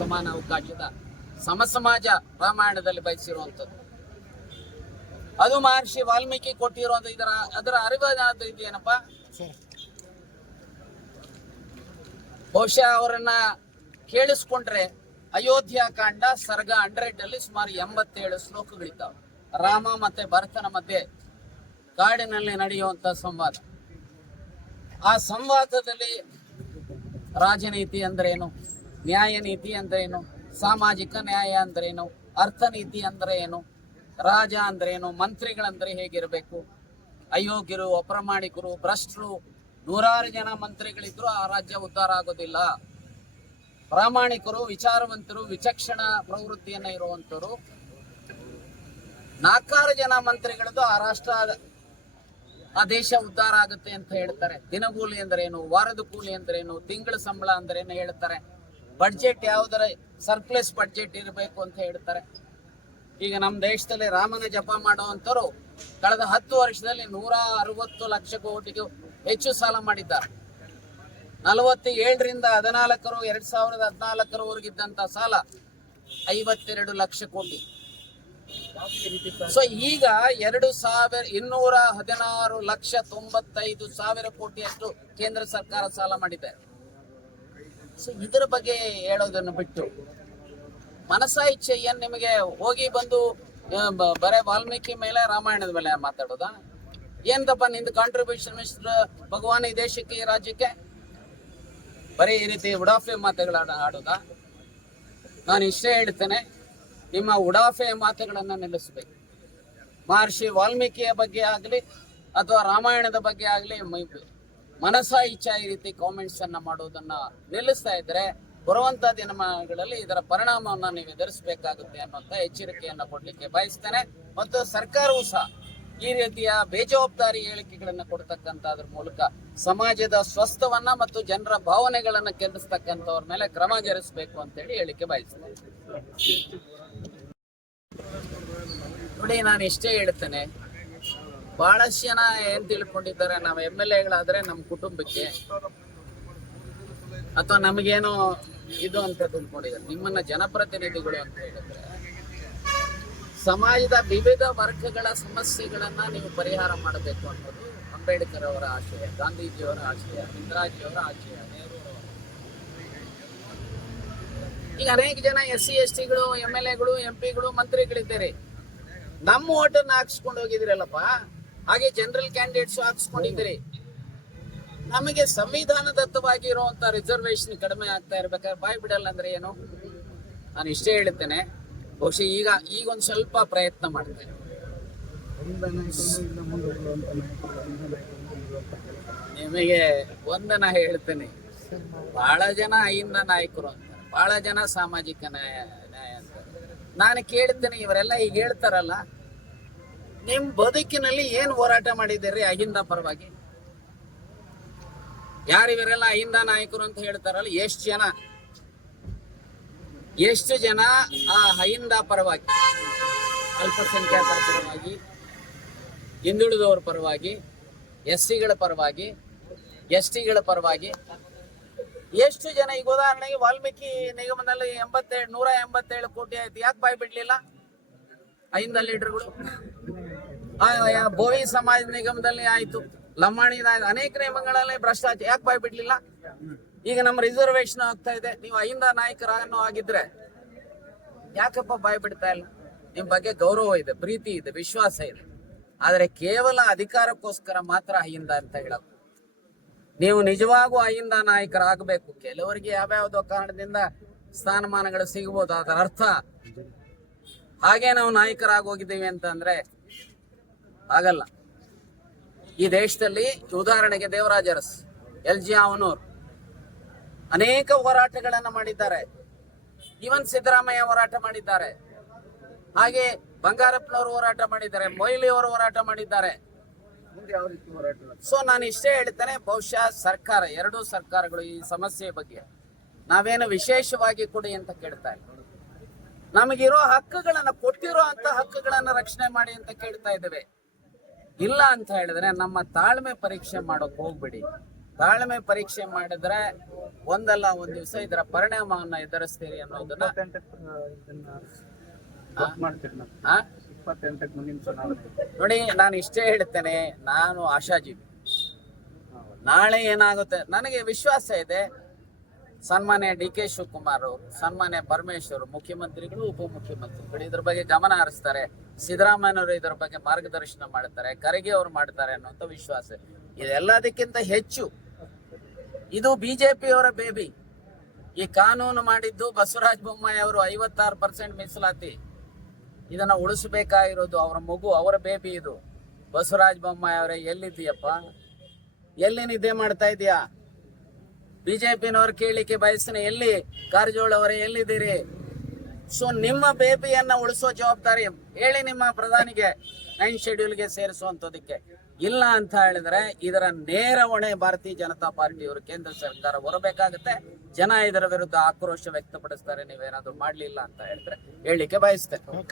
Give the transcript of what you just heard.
ಸಮಾನ ಅವಕಾಶದ ಸಮಸಮಾಜ ರಾಮಾಯಣದಲ್ಲಿ ಬಯಸಿರುವಂಥದ್ದು. ಅದು ಮಹರ್ಷಿ ವಾಲ್ಮೀಕಿ ಕೊಟ್ಟಿರುವಂತ ಅದರ ಅರಿವಾದ ಇದೇನಪ್ಪ, ಬಹುಶಃ ಅವರನ್ನ ಕೇಳಿಸ್ಕೊಂಡ್ರೆ ಅಯೋಧ್ಯಾಕಾಂಡ ಸರ್ಗ 100 ಅಲ್ಲಿ ಸುಮಾರು 87 ಶ್ಲೋಕಗಳಿದ್ದಾವೆ. ರಾಮ ಮತ್ತೆ ಭರತನ ಮಧ್ಯೆ ಕಾಡಿನಲ್ಲಿ ನಡೆಯುವಂತ ಸಂವಾದ. ಆ ಸಂವಾದದಲ್ಲಿ ರಾಜನೀತಿ ಅಂದ್ರೇನು, ನ್ಯಾಯ ನೀತಿ ಅಂದ್ರೇನು, ಸಾಮಾಜಿಕ ನ್ಯಾಯ ಅಂದ್ರೇನು, ಅರ್ಥನೀತಿ ಅಂದ್ರೆ ಏನು, ರಾಜ ಅಂದ್ರೇನು, ಮಂತ್ರಿಗಳಂದ್ರೆ ಹೇಗಿರಬೇಕು, ಅಯೋಗ್ಯರು, ಅಪ್ರಾಮಾಣಿಕರು, ಭ್ರಷ್ಟರು, 100 ಜನ ಮಂತ್ರಿಗಳಿದ್ರು ಆ ರಾಜ್ಯ ಉದ್ಧಾರ ಆಗೋದಿಲ್ಲ. ಪ್ರಾಮಾಣಿಕರು, ವಿಚಾರವಂತರು, ವಿಚಕ್ಷಣ ಪ್ರವೃತ್ತಿಯನ್ನ ಇರುವಂತರು 4 ಜನ ಮಂತ್ರಿಗಳದ್ದು ಆ ರಾಷ್ಟ್ರ, ಆ ದೇಶ ಉದ್ಧಾರ ಆಗುತ್ತೆ ಅಂತ ಹೇಳ್ತಾರೆ. ದಿನಗೂಲಿ ಅಂದ್ರೇನು, ವಾರದ ಕೂಲಿ ಅಂದ್ರೇನು, ತಿಂಗಳ ಸಂಬಳ ಅಂದ್ರೇನು ಹೇಳ್ತಾರೆ. ಬಡ್ಜೆಟ್ ಯಾವುದರ ಸರ್ಪ್ಲಸ್ ಬಡ್ಜೆಟ್ ಇರಬೇಕು ಅಂತ ಹೇಳ್ತಾರೆ. ಈಗ ನಮ್ಮ ದೇಶದಲ್ಲಿ ರಾಮನ ಜಪ ಮಾಡುವಂತರು ಕಳೆದ 10 ವರ್ಷದಲ್ಲಿ 160 ಲಕ್ಷ ಕೋಟಿಗೂ ಹೆಚ್ಚು ಸಾಲ ಮಾಡಿದ್ದಾರೆ. 47ರಿಂದ 2014ರವರೆಗಿದ್ದಂತ ಸಾಲ 52 ಲಕ್ಷ ಕೋಟಿ. ಸೊ ಈಗ 2,216,95,000 ಕೋಟಿಯಷ್ಟು ಕೇಂದ್ರ ಸರ್ಕಾರ ಸಾಲ ಮಾಡಿದೆ. ಸೊ ಇದರ ಬಗ್ಗೆ ಹೇಳೋದನ್ನು ಬಿಟ್ಟು ಮನಸಾ ಇಚ್ಛೆ ಏನ್ ನಿಮಗೆ ಹೋಗಿ ಬಂದು ಬರೇ ವಾಲ್ಮೀಕಿ ಮೇಲೆ ರಾಮಾಯಣದ ಮೇಲೆ ಮಾತಾಡೋದಾ? ಏನಪ್ಪ ನಿಂದು ಕಾಂಟ್ರಿಬ್ಯೂಷನ್ ಮಿಸ್ಟರ್ ಭಗವಾನ್ ಈ ದೇಶಕ್ಕೆ, ಈ ರಾಜ್ಯಕ್ಕೆ? ಬರೀ ಈ ರೀತಿ ಉಡಾಫೆ ಮಾತುಗಳ ಆಡೋದಾ? ನಾನು ಇಷ್ಟೇ ಹೇಳ್ತೇನೆ, ನಿಮ್ಮ ಉಡಾಫೆ ಮಾತುಗಳನ್ನ ನಿಲ್ಲಿಸಬೇಕು. ಮಹರ್ಷಿ ವಾಲ್ಮೀಕಿಯ ಬಗ್ಗೆ ಆಗಲಿ ಅಥವಾ ರಾಮಾಯಣದ ಬಗ್ಗೆ ಆಗಲಿ ಮನಸಾ ಇಚ್ಛಾ ಈ ರೀತಿ ಕಾಮೆಂಟ್ಸ್ ಅನ್ನ ಮಾಡೋದನ್ನ ನಿಲ್ಲಿಸ್ತಾ ಇದ್ರೆ ಬರುವಂತ ದಿನಗಳಲ್ಲಿ ಇದರ ಪರಿಣಾಮವನ್ನ ನೀವು ಎದುರಿಸಬೇಕಾಗುತ್ತೆ ಅನ್ನುವಂತ ಎಚ್ಚರಿಕೆಯನ್ನ ಕೊಡ್ಲಿಕ್ಕೆ ಬಯಸ್ತೇನೆ. ಮತ್ತು ಸರ್ಕಾರವೂ ಸಹ ಈ ರೀತಿಯ ಬೇಜವಾಬ್ದಾರಿ ಹೇಳಿಕೆಗಳನ್ನ ಕೊಡ್ತಕ್ಕಂಥದ್ರ ಮೂಲಕ ಸಮಾಜದ ಸ್ವಸ್ಥವನ್ನ ಮತ್ತು ಜನರ ಭಾವನೆಗಳನ್ನ ಕೆಡಿಸ್ತಕ್ಕಂಥವ್ರ ಮೇಲೆ ಕ್ರಮ ಜರುಗಿಸಬೇಕು ಅಂತೇಳಿ ಹೇಳಿಕೆ ಬಯಸ್ತೇನೆ. ನೋಡಿ, ನಾನು ಇಷ್ಟೇ ಹೇಳ್ತೇನೆ, ಬಹಳಷ್ಟು ಜನ ಏನ್ ತಿಳ್ಕೊಂಡಿದ್ದಾರೆ, ನಾವು MLAಗಳಾದ್ರೆ ನಮ್ಮ ಕುಟುಂಬಕ್ಕೆ ಅಥವಾ ನಮಗೇನೋ ಇದು ಅಂತ ತಿಳ್ಕೊಂಡಿದ್ದಾರೆ. ನಿಮ್ಮನ್ನ ಜನಪ್ರತಿನಿಧಿಗಳು ಅಂತ ಹೇಳಿದ್ರೆ ಸಮಾಜದ ವಿವಿಧ ವರ್ಗಗಳ ಸಮಸ್ಯೆಗಳನ್ನ ನೀವು ಪರಿಹಾರ ಮಾಡಬೇಕು ಅನ್ನೋದು ಅಂಬೇಡ್ಕರ್ ಅವರ ಆಶಯ, ಗಾಂಧೀಜಿಯವರ ಆಶಯ, ಇಂದಿರಾಜಿಯವರ ಆಶಯ, ನೆಹರು ಅವರ. ಈಗ ಅನೇಕ ಜನ SC STಗಳು, MLAಗಳು, MP ಗಳು, ಮಂತ್ರಿಗಳಿದ್ದಾರೆ. ನಮ್ಮ ಓಟನ್ನ ಹಾಕ್ಸ್ಕೊಂಡು ಹೋಗಿದಿರಲ್ಲಪ್ಪ, ಹಾಗೆ ಜನರಲ್ ಕ್ಯಾಂಡಿಡೇಟ್ಸ್ ಹಾಕ್ಸ್ಕೊಂಡಿದ್ದೀರಿ. ನಮಗೆ ಸಂವಿಧಾನದತ್ತವಾಗಿ ಇರುವಂತ ರಿಸರ್ವೇಶನ್ ಕಡಿಮೆ ಆಗ್ತಾ ಇರ್ಬೇಕಾದ್ರೆ ಬಾಯ್ ಬಿಡಲ್ಲ ಅಂದ್ರೆ ಏನು? ನಾನು ಇಷ್ಟೇ ಹೇಳ್ತೇನೆ, ಬಹುಶಃ ಈಗ ಒಂದ್ ಸ್ವಲ್ಪ ಪ್ರಯತ್ನ ಮಾಡ್ತೇನೆ. ನಿಮಗೆ ಒಂದನ ಹೇಳ್ತೇನೆ, ಬಹಳ ಜನ ಅಹಿಂದ ನಾಯಕರು ಅಂತಾರೆ, ಬಹಳ ಜನ ಸಾಮಾಜಿಕ ನ್ಯಾಯ ಅಂತಾರೆ. ನಾನು ಕೇಳ್ತೇನೆ, ಇವರೆಲ್ಲ ಈಗ ಹೇಳ್ತಾರಲ್ಲ, ನಿಮ್ ಬದುಕಿನಲ್ಲಿ ಏನ್ ಹೋರಾಟ ಮಾಡಿದ್ದೀರಿ ಅಹಿಂದ ಪರವಾಗಿ? ಯಾರು ಇವರೆಲ್ಲ ಅಹಿಂದ ನಾಯಕರು ಅಂತ ಹೇಳ್ತಾರಲ್ಲ, ಎಷ್ಟು ಜನ ಆ ಅಹಿಂದ ಪರವಾಗಿ, ಅಲ್ಪಸಂಖ್ಯಾತರ ಪರವಾಗಿ, ಹಿಂದುಳಿದವರ ಪರವಾಗಿ, SCಗಳ ಪರವಾಗಿ, STಗಳ ಪರವಾಗಿ ಎಷ್ಟು ಜನ? ಈಗ ಉದಾಹರಣೆಗೆ ವಾಲ್ಮೀಕಿ ನಿಗಮದಲ್ಲಿ 187 ಕೋಟಿ ಆಯ್ತು, ಯಾಕೆ ಬಾಯ್ ಬಿಡ್ಲಿಲ್ಲ ಅಹಿಂದ ಲೀಡರ್ಗಳು? ಬೋವಿ ಸಮಾಜ ನಿಗಮದಲ್ಲಿ ಆಯ್ತು, ಲಂಬಾಣಿ ಅನೇಕ ನಿಯಮಗಳಲ್ಲಿ ಭ್ರಷ್ಟಾಚಾರ, ಯಾಕೆ ಬಾಯ್ ಬಿಡ್ಲಿಲ್ಲ? ಈಗ ನಮ್ಮ ರಿಸರ್ವೇಶನ್ ಆಗ್ತಾ ಇದೆ, ನೀವು ಅಹಿಂದ ನಾಯಕರನ್ನು ಆಗಿದ್ರೆ ಯಾಕಪ್ಪ ಬಾಯ್ ಬಿಡ್ತಾ ಇಲ್ಲ? ನಿಮ್ ಬಗ್ಗೆ ಗೌರವ ಇದೆ, ಪ್ರೀತಿ ಇದೆ, ವಿಶ್ವಾಸ ಇದೆ. ಆದ್ರೆ ಕೇವಲ ಅಧಿಕಾರಕ್ಕೋಸ್ಕರ ಮಾತ್ರ ಅಹಿಂದ ಅಂತ ಹೇಳೋದು. ನೀವು ನಿಜವಾಗೂ ಅಹಿಂದ ನಾಯಕರಾಗಬೇಕು. ಕೆಲವರಿಗೆ ಯಾವ್ಯಾವುದೋ ಕಾರಣದಿಂದ ಸ್ಥಾನಮಾನಗಳು ಸಿಗಬಹುದು, ಅದರ ಅರ್ಥ ಹಾಗೆ ನಾವು ನಾಯಕರಾಗೋಗಿದ್ದೀವಿ ಅಂತ ಅಂದ್ರೆ ಆಗಲ್ಲ. ಈ ದೇಶದಲ್ಲಿ ಉದಾಹರಣೆಗೆ ದೇವರಾಜ ಅರಸ್, LG ಅವನೂರ್ ಅನೇಕ ಹೋರಾಟಗಳನ್ನ ಮಾಡಿದ್ದಾರೆ. ಇವನ್ ಸಿದ್ದರಾಮಯ್ಯ ಹೋರಾಟ ಮಾಡಿದ್ದಾರೆ, ಹಾಗೆ ಬಂಗಾರಪ್ಪನವರು ಹೋರಾಟ ಮಾಡಿದ್ದಾರೆ, ಮೊಯ್ಲಿ ಅವರು ಹೋರಾಟ ಮಾಡಿದ್ದಾರೆ. ಸೊ ನಾನು ಇಷ್ಟೇ ಹೇಳ್ತೇನೆ, ಬಹುಶಃ ಸರ್ಕಾರ, 2 ಸರ್ಕಾರಗಳು ಈ ಸಮಸ್ಯೆ ಬಗ್ಗೆ ನಾವೇನು ವಿಶೇಷವಾಗಿ ಕೊಡಿ ಅಂತ ಕೇಳ್ತಾ ಇಲ್ಲ, ನಮಗಿರೋ ಹಕ್ಕುಗಳನ್ನ, ಕೊಟ್ಟಿರೋ ಅಂತ ಹಕ್ಕುಗಳನ್ನ ರಕ್ಷಣೆ ಮಾಡಿ ಅಂತ ಕೇಳ್ತಾ ಇದ್ದೇವೆ. ಇಲ್ಲ ಅಂತ ಹೇಳಿದ್ರೆ ನಮ್ಮ ತಾಳ್ಮೆ ಪರೀಕ್ಷೆ ಮಾಡೋಕ್ ಹೋಗ್ಬಿಡಿ. ತಾಳ್ಮೆ ಪರೀಕ್ಷೆ ಮಾಡಿದ್ರೆ ಒಂದಲ್ಲ ಒಂದ್ ದಿವಸ ಇದರ ಪರಿಣಾಮವನ್ನ ಎದುರಿಸ್ತೀರಿ ಅನ್ನೋದನ್ನ ಆ? ನೋಡಿ, ನಾನು ಇಷ್ಟೇ ಹೇಳ್ತೇನೆ, ನಾನು ಆಶಾಜೀವಿ. ನಾಳೆ ಏನಾಗುತ್ತೆ ನನಗೆ ವಿಶ್ವಾಸ ಇದೆ. ಸನ್ಮಾನ್ಯ ಡಿ.ಕೆ. ಶಿವಕುಮಾರ್ ಅವರು, ಸನ್ಮಾನ್ಯ ಪರಮೇಶ್ವರ್, ಮುಖ್ಯಮಂತ್ರಿಗಳು, ಉಪಮುಖ್ಯಮಂತ್ರಿಗಳು ಇದ್ರ ಬಗ್ಗೆ ಗಮನ ಹರಿಸ್ತಾರೆ. ಸಿದ್ದರಾಮಯ್ಯನವರು ಇದರ ಬಗ್ಗೆ ಮಾರ್ಗದರ್ಶನ ಮಾಡ್ತಾರೆ, ಖರ್ಗೆ ಅವರು ಮಾಡ್ತಾರೆ ಅನ್ನುವಂಥ ವಿಶ್ವಾಸ. ಇದೆಲ್ಲದಕ್ಕಿಂತ ಹೆಚ್ಚು ಇದು ಬಿಜೆಪಿಯವರ ಬೇಬಿ. ಈ ಕಾನೂನು ಮಾಡಿದ್ದು ಬಸವರಾಜ ಬೊಮ್ಮಾಯಿ ಅವರು 56% ಮೀಸಲಾತಿ. ಇದನ್ನ ಉಳಿಸಬೇಕಾಗಿರೋದು ಅವರ ಮಗು, ಅವರ ಬೇಬಿ ಇದು. ಬಸವರಾಜ ಬೊಮ್ಮಾಯಿ ಅವರೇ, ಎಲ್ಲಿದ್ದೀಯಪ್ಪ? ಎಲ್ಲಿ ನಿದ್ದೆ ಮಾಡ್ತಾ ಇದೀಯಾ? ಬಿಜೆಪಿನವ್ರು ಕೇಳಲಿಕ್ಕೆ ಬಯಸ್ತೀನಿ, ಎಲ್ಲಿ ಕಾರಜೋಳ ಅವರೇ ಎಲ್ಲಿದ್ದೀರಿ? ಸೊ ನಿಮ್ಮ ಬೇಬಿಯನ್ನ ಉಳಿಸೋ ಜವಾಬ್ದಾರಿ ಹೇಳಿ ನಿಮ್ಮ ಪ್ರಧಾನಿಗೆ 9 ಶೆಡ್ಯೂಲ್ಗೆ ಸೇರಿಸುವಂತದಕ್ಕೆ. ಇಲ್ಲ ಅಂತ ಹೇಳಿದ್ರೆ ಇದರ ನೇರ ಹೊಣೆ ಭಾರತೀಯ ಜನತಾ ಪಾರ್ಟಿಯವರು, ಕೇಂದ್ರ ಸರ್ಕಾರ ಹೊರಬೇಕಾಗುತ್ತೆ. ಜನ ಇದರ ವಿರುದ್ಧ ಆಕ್ರೋಶ ವ್ಯಕ್ತಪಡಿಸ್ತಾರೆ ನೀವೇನಾದ್ರೂ ಮಾಡ್ಲಿಲ್ಲ ಅಂತ ಹೇಳಿದ್ರೆ ಹೇಳಲಿಕ್ಕೆ ಬಯಸ್ತೇನೆ.